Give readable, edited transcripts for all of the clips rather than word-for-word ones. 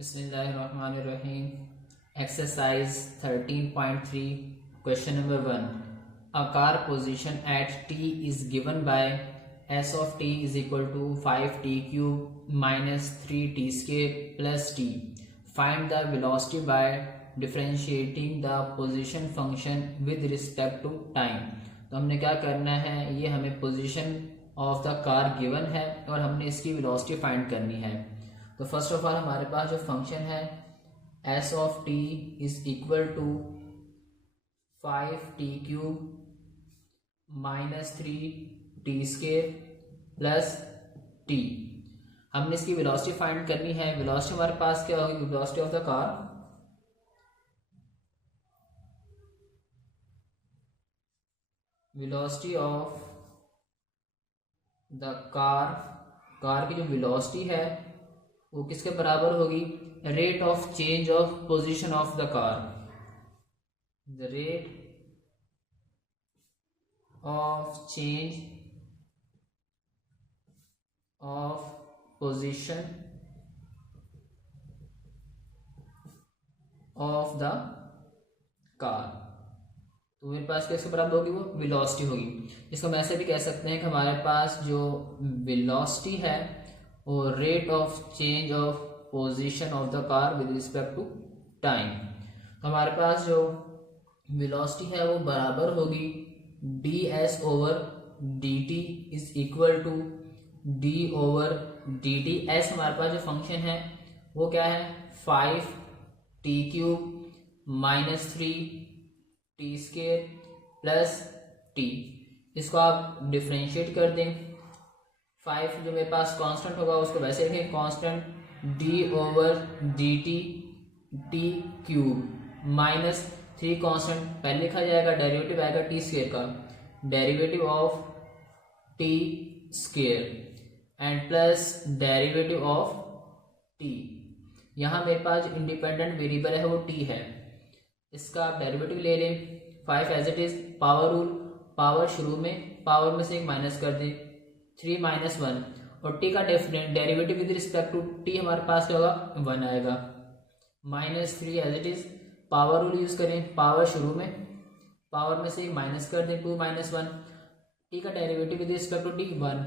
Bismillahirrahmanirrahim. Exercise 13.3. Question number 1. A car position at t is given by s of t is equal to 5t cube minus 3t square plus t. Find the velocity by differentiating the position function with respect to time. तो हमने क्या करना है, ये हमें position of the car given है और हमने इसकी वेलोसिटी फाइंड करनी है। तो फर्स्ट ऑफ ऑल हमारे पास जो फंक्शन है S of T is equal to 5t cube minus 3t square plus t। हमने इसकी वेलोसिटी फाइंड करनी है। वेलोसिटी हमारे पास क्या होगी, velocity of the car velocity of the car की जो वेलोसिटी है वो किसके बराबर होगी, rate of change of position of the car. The rate of change of position of the car. तो मेरे पास किसके बराबर होगी, वो वेलोसिटी होगी। इसको हम ऐसे भी कह सकते हैं कि हमारे पास जो वेलोसिटी है और rate of change of position of the car with respect to time. हमारे पास जो वेलोसिटी है वो बराबर होगी D S over D T is equal to D over D T. S हमारे पास जो फंक्शन है वो क्या है, 5t cube minus 3t square plus t। इसको आप डिफ्रेंशिएट कर दें। 5 जो मेरे पास कांस्टेंट होगा उसको वैसे रखें constant d over D T T cube minus 3 constant पहले लिखा जाएगा, डेरिवेटिव आएगा टी स्क्वायर का, derivative of T square and plus derivative of T. यहाँ मेरे पास इंडिपेंडेंट वेरिएबल है वो टी है, इसका आप डेरिवेटिव ले लें। 5 as it is, power rule, power शुरू में, पावर में से एक माइनस कर दें, 3 माइनस 1 और टी का derivative with respect to T हमारे पास क्या होगा, 1 आएगा। Minus 3 as it is, power rule use करें, पावर शुरू में, पावर में से एक माइनस कर दें, 2 माइनस 1, टी का derivative with respect to T 1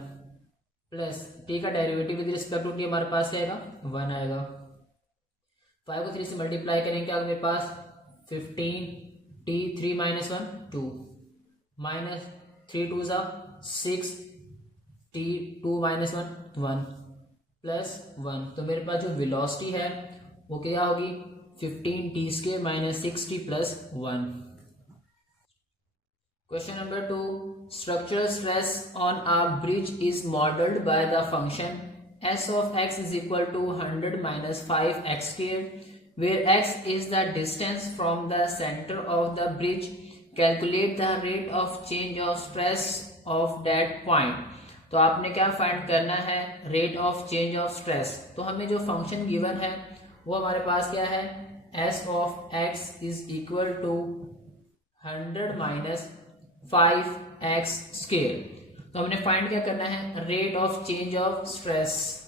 plus T का derivative with respect to T हमारे पास क्या आएगा, 1 आएगा। 5 को 3 से मल्टीप्लाई करें, क्या मेरे पास 15t 3 minus 1 2 minus 3 2 6 t 2 minus 1 1 plus 1। तो मेरे पास जो वेलोसिटी है वो क्या होगी, 15t square minus 6t plus 1। Question number 2, structural stress on a bridge is modelled by the function s of x is equal to 100 minus 5x squared, where x is the distance from the center of the bridge. Calculate the rate of change of stress of that point. तो आपने क्या find करना है, rate of change of stress. तो हमें जो function given है वो हमारे पास क्या है, s of x is equal to 100 minus 5x square. तो हमने फाइंड क्या करना है, rate of change of stress,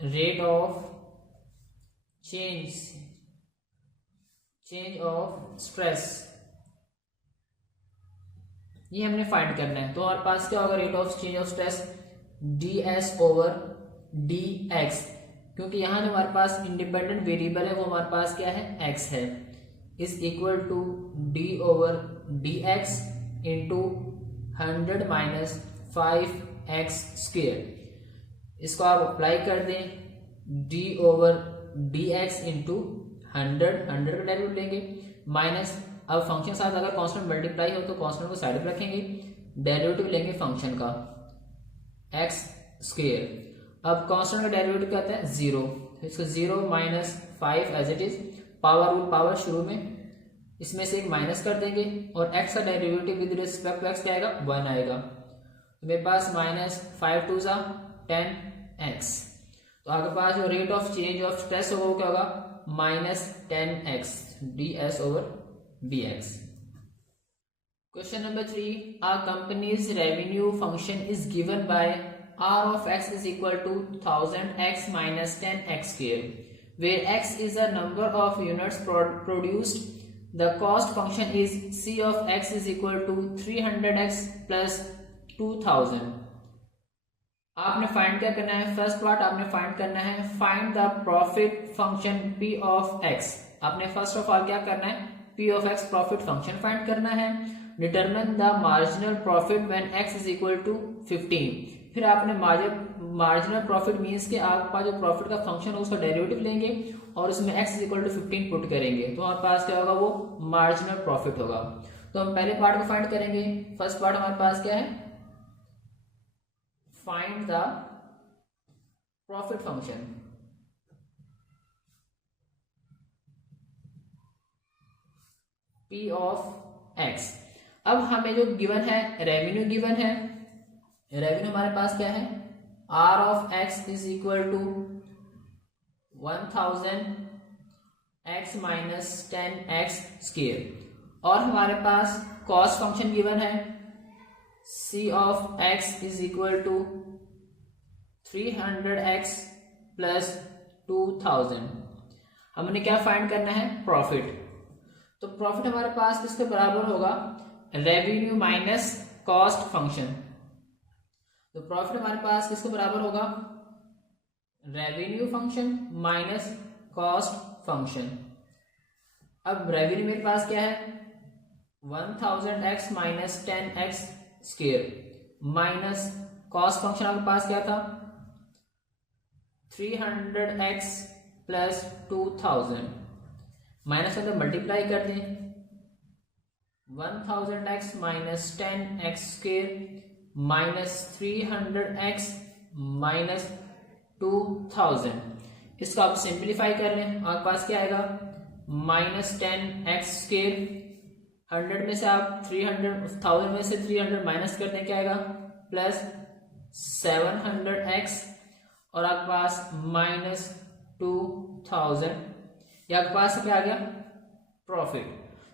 rate of change of stress, ये हमने फाइंड करना है। तो हमारे पास क्या होगा, rate of change of stress D S over D x, क्योंकि यहां जो हमारे पास इंडिपेंडेंट वेरिएबल है वो हमारे पास क्या है, एक्स है, is equal to D over D X into 100 minus 5x square. इसको आप अप्लाई कर दें, d over D X into 100 का डेरिवेटिव लेंगे माइनस, अब फंक्शन साथ अगर कांस्टेंट मल्टीप्लाई हो तो कांस्टेंट को साइड पे रखेंगे, डेरिवेटिव लेंगे फंक्शन का x स्क्वायर। अब कांस्टेंट का डेरिवेटिव क्या आता है, 0, इसको 0 minus 5 as it is, power rule, power शुरू में, इसमें से एक माइनस कर देंगे और x का derivative with respect to x क्या आएगा, 1 आएगा। तो मेरे पास माइनस 5 2 10x। तो आपके पास जो rate of change of stress होगा वो क्या होगा, minus 10x D S over D x. Question number 3, a company's revenue function is given by r of x is equal to 1000x minus 10x square, where x is the number of units produced. The cost function is c of x is equal to 300x plus 2000. आपने find क्या करना है? First part आपने find करना है find the profit function p of x. आपने first of all क्या करना है? p of x profit function find करना है. Determine the marginal profit when x is equal to 15. फिर आपने मार्जिनल प्रॉफिट मीन्स के आपके पास जो प्रॉफिट का फंक्शन है उसका डेरिवेटिव लेंगे और उसमें x is equal to 15 put करेंगे तो हमारे पास क्या होगा? वो मार्जिनल प्रॉफिट होगा. तो हम पहले पार्ट को फाइंड करेंगे. फर्स्ट पार्ट हमारे पास क्या है? Find the profit function. p of x. अब हमें जो गिवन है रेवेन्यू गिवन है. रेवेन्यू हमारे पास क्या है? r of x is equal to 1000 x minus 10x square. और हमारे पास कॉस्ट फंक्शन गिवन है c of x is equal to 300x plus 2000. हमने क्या फाइंड करना है? प्रॉफिट. तो प्रॉफिट हमारे पास किसके बराबर होगा? Revenue minus cost function. तो प्रॉफिट हमारे पास किसके बराबर होगा? Revenue function minus cost function. अब रेवेन्यू मेरे पास क्या है? 1000x minus 10x square minus cost function आपके पास क्या था? 300x plus 2000. माइनस का मल्टीप्लाई कर दें. 1000x minus 10x square minus 300x minus 2000. इसको आप सिंप्लीफाई कर लें. आपके पास क्या आएगा? Minus 10x square. 100 में से आप 1000 में से 300 माइनस कर दें, क्या आएगा? प्लस 700x और आपके पास माइनस 2000. ये आपके पास क्या आ गया? प्रॉफिट.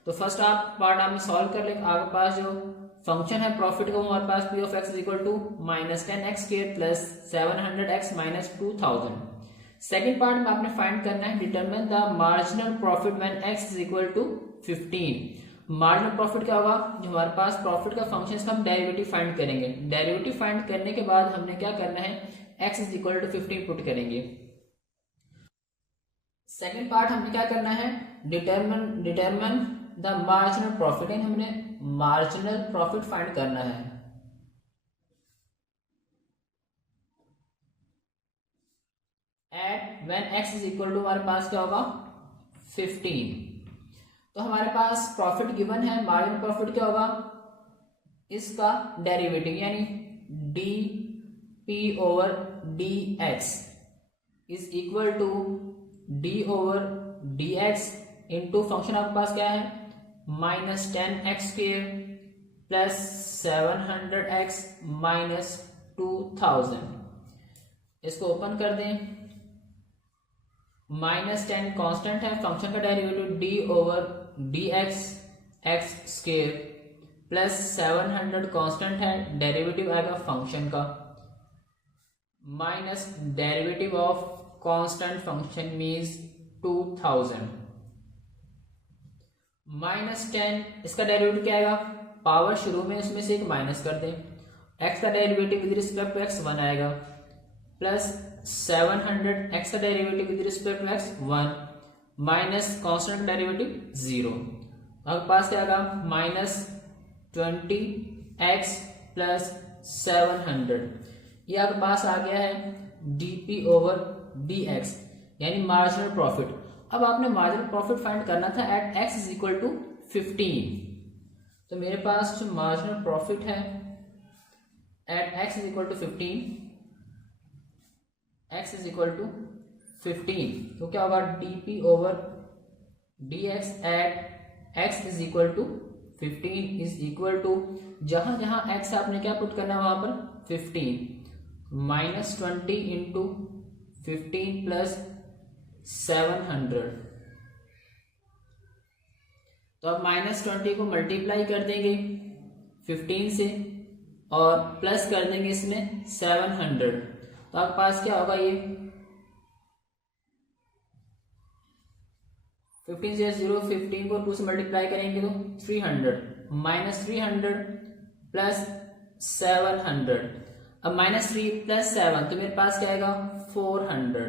तो फर्स्ट आप पार्ट आपने सॉल्व कर लें. आपके पास जो फंक्शन है प्रॉफिट का वो हमारे पास p of x is equal to minus 10x square plus 700x minus 2000. Second part में आपने फाइंड करना है determine the marginal profit when x is equal to 15. Marginal profit क्या होगा? जो हमारे पास प्रॉफिट का फंक्शन इसका हम डेरिवेटिव फाइंड करेंगे. डेरिवेटिव फाइंड करने के बाद हमने क्या करना है? x is equal to 15 put करेंगे. सेकेंड पार्ट हमने क्या करना है? Determine the marginal profit. यानी हमने मार्जिनल प्रॉफिट फाइंड करना है. At when x is equal to हमारे पास क्या होगा? 15. तो हमारे पास प्रॉफिट गिवन है. मार्जिनल प्रॉफिट क्या होगा? इसका डेरिवेटिव यानी dp over dx is equal to d over dx into function आपके पास क्या है? Minus 10x square plus 700x minus 2000. इसको ओपन कर दें. माइनस 10 कांस्टेंट है. फंक्शन का derivative d over dx x square plus 700 constant है. डेरिवेटिव आएगा फंक्शन का minus derivative of constant function means 2000 minus 10. इसका डेरिवेटिव क्या आएगा? पावर शुरू में इसमें से एक माइनस कर दें. x का derivative with respect to x 1 आएगा प्लस 700 x का derivative with respect to x 1 minus constant का डेरिवेटिव 0. आपके पास क्या आएगा? Minus 20x plus 700. ये आपके पास आ गया है dp ओवर dx यानी मार्जिनल प्रॉफिट. अब आपने मार्जिनल प्रॉफिट फाइंड करना था at x is equal to 15. तो मेरे पास जो मार्जिनल प्रॉफिट है at x is equal to 15, x is equal to 15, तो क्या होगा? dp over dx at x is equal to 15 is equal to जहां जहां x आपने क्या पुट करना है वहां पर 15 माइनस 20 इंटू 15 प्लस 700. तो अब माइनस 20 को मल्टीप्लाई कर देंगे 15 से और प्लस कर देंगे इसमें 700, तो आपके पास क्या होगा, ये 15 से 0, 15 को 2 से मल्टीप्लाई करेंगे तो 300, माइनस 300 प्लस 700, अब -3 प्लस 7, तो मेरे पास क्या आएगा 400,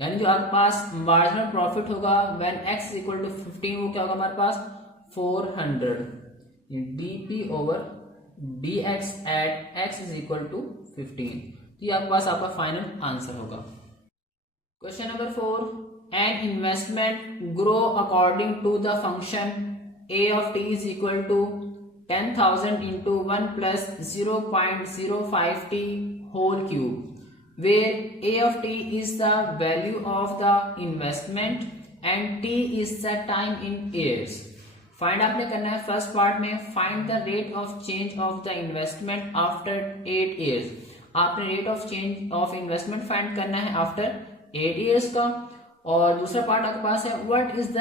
यानी जो आपके पास मार्जिनल प्रॉफिट होगा व्हेन x इक्वल टू 15, वो क्या होगा हमारे पास 400 dp over dx at x is equal to 15, तो ये आपके पास आपका फाइनल आंसर होगा। Question number 4, an investment grow according to the function a of t is equal to 10,000 into 1 plus 0.05t whole cube, where a of t is the value of the investment and t is the time in years. Find आपने करना है first part में, find the rate of change of the investment after 8 years। आपने rate of change of investment find करना है after 8 years का। और दूसरा पार्ट आपके पास है what is the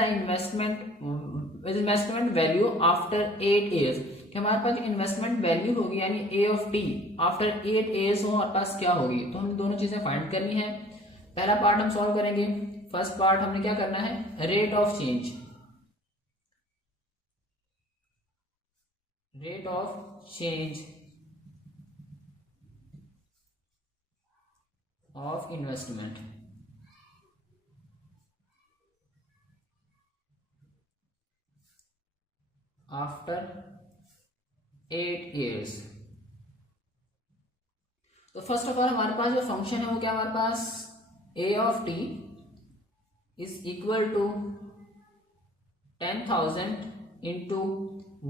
investment value after 8 years, कि हमारे पास इन्वेस्टमेंट वैल्यू होगी यानी ए ऑफ टी आफ्टर 8 years हमारे पास क्या होगी, तो हम दोनों चीजें फाइंड करनी है। पहला पार्ट हम सॉल्व करेंगे। फर्स्ट पार्ट हमने क्या करना है, rate of change, rate of change of investment after 8 years। तो फर्स्ट ऑफ ऑल हमारे पास जो फंक्शन है वो क्या, हमारे पास a of t is equal to 10,000 into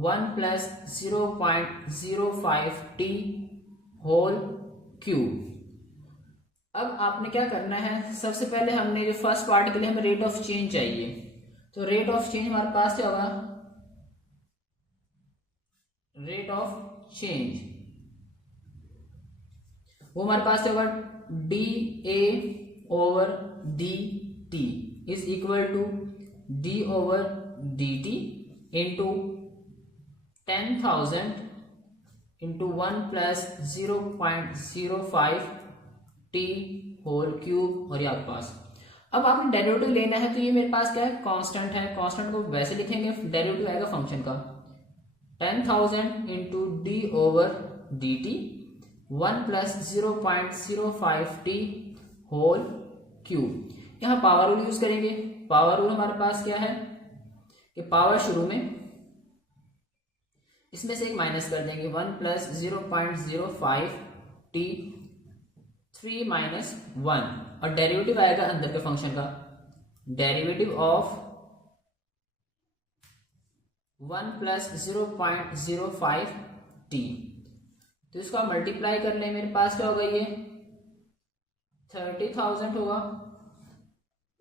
1 plus 0.05t whole cube. अब आपने क्या करना है, सबसे पहले हमने जो फर्स्ट पार्ट के लिए हमें रेट ऑफ चेंज चाहिए, तो रेट ऑफ चेंज हमारे पास क्या होगा, रेट ऑफ चेंज वो हमारे पास होगा d a over D T is equal to D over D t into 10,000 into 1 plus 0.05 t whole cube. और ये आपके पास अब आपने डेरिवेटिव लेना है, तो ये मेरे पास क्या है, कांस्टेंट है, कांस्टेंट को वैसे लिखेंगे, डेरिवेटिव आएगा फंक्शन का 10,000 into d over D t 1 plus 0.05t whole cube. यहां पावर रूल यूज करेंगे। पावर रूल हमारे पास क्या है कि पावर शुरू में इसमें से एक माइनस कर देंगे, 1 प्लस 0.05t 3 माइनस 1, और डेरिवेटिव आएगा अंदर के फंक्शन का, डेरिवेटिव ऑफ 1 प्लस 0.05t, तो इसको आप मल्टीप्लाई कर लें, मेरे पास क्या होगा, ये 30,000 होगा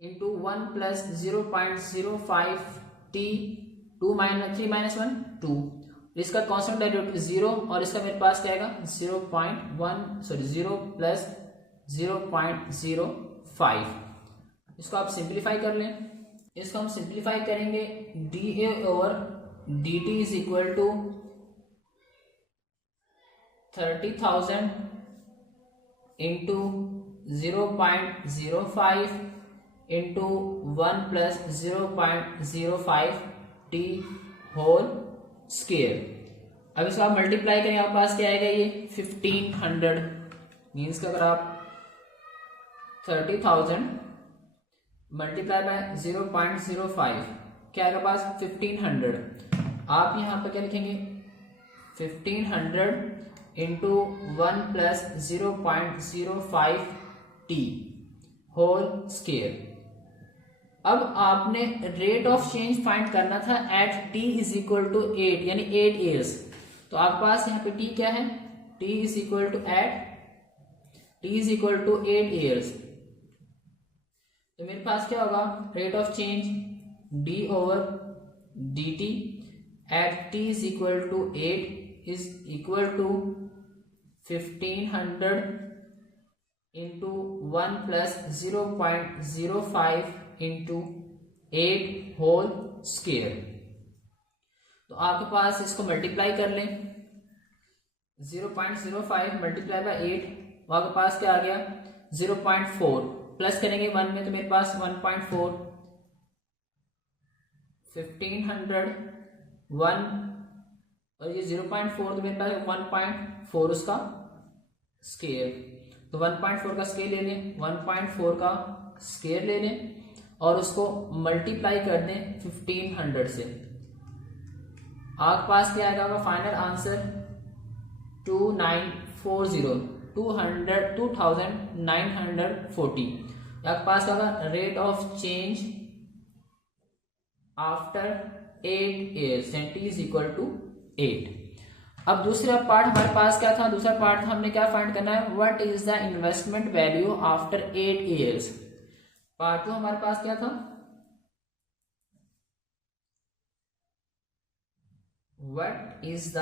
इंटू 1 प्लस 0.05t 3 माइनस 1 2, इसका कांस्टेंट डेरिवेटिव 0, और इसका मेरे पास क्या आएगा 0 प्लस 0.05। इसको आप सिंप्लीफाई कर लें, इसको हम सिंप्लीफाई करेंगे, d a over D T is equal to 30,000 into 0.05 into 1 plus 0.05t whole square. अब इसको आप मल्टीप्लाई करें, आपके पास क्या आएगा, ये 1500 मीन्स का अगर आप 30,000 मल्टीप्लाई बाय 0.05 क्या आएगा पास 1500। आप यहाँ पर क्या लिखेंगे 1500 into 1 plus 0.05t whole square. अब आपने रेट ऑफ चेंज फाइंड करना था at t is equal to 8 यानी 8 years। तो आपके पास यहाँ पे t क्या है, t is equal to 8 years। तो मेरे पास क्या होगा, rate of change d over dt at t is equal to 8 is equal to 1500 into 1 plus 0.05 into 8 whole square. तो आपके पास इसको मल्टीप्लाई कर लें, 0.05 मल्टीप्लाई बाय 8, वहां के पास क्या आ गया 0.4, प्लस करेंगे 1 में तो मेरे पास 1.4, 1500 1, और ये 0.4 तो मेरे पास 1.4 उसका स्केयर, तो 1.4 का स्केयर ले लें, 1.4 का स्केयर ले लें और उसको मल्टीप्लाई कर दें 1500 से। आपके पास क्या आएगा फाइनल आंसर 2940, 2940। आपके पास क्या होगा rate of change after 8 years, and t is equal to 8। अब दूसरा पार्ट हमारे पास क्या था, दूसरा पार्ट हमने क्या फाइंड करना है, what is the investment value after 8 years। Part 2 हमारे पास क्या था, what is the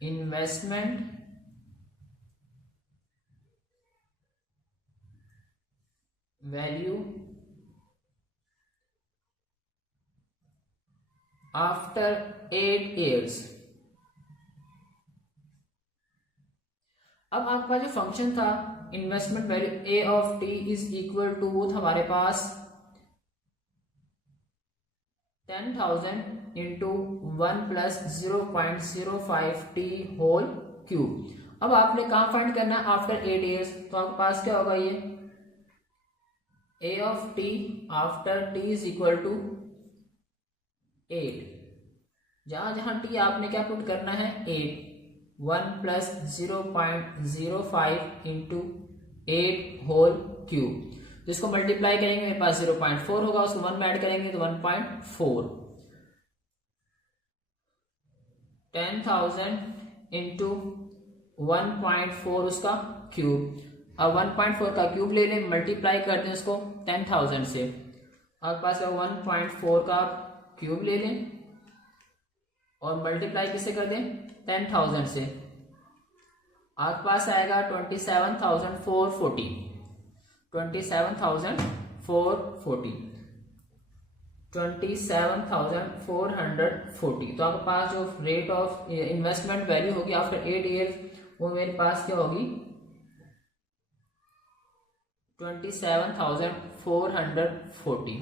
investment value after 8 years। अब आपका जो फंक्शन था investment value a of T is equal to, वो था हमारे पास 10,000 into 1 plus 0.05 t whole cube. अब आपने कहाँ फाइंड करना है आफ्टर 8 years, तो आपके पास क्या होगा ये A of T after T is equal to 8, जहां जहां टी आपने क्या पुट करना है 8, 1 प्लस 0.05 इंटू 8 होल क्यूब, जिसको मल्टीप्लाई करेंगे मेरे पास 0.4 होगा, उसको 1 में ऐड करेंगे तो 1.4, 10,000 इंटू 1.4 उसका क्यूब। अब 1.4 का क्यूब ले लें, मल्टीप्लाई कर दें उसको 10,000 से, आपके पास 1.4 का क्यूब ले लें और मल्टीप्लाई किससे कर दें 10,000 से, आपके पास आएगा 27,440, 27,440, 27,440। तो आपके पास जो रेट ऑफ इन्वेस्टमेंट वैल्यू होगी आफ्टर 8 years, वो मेरे पास क्या होगी 27,440।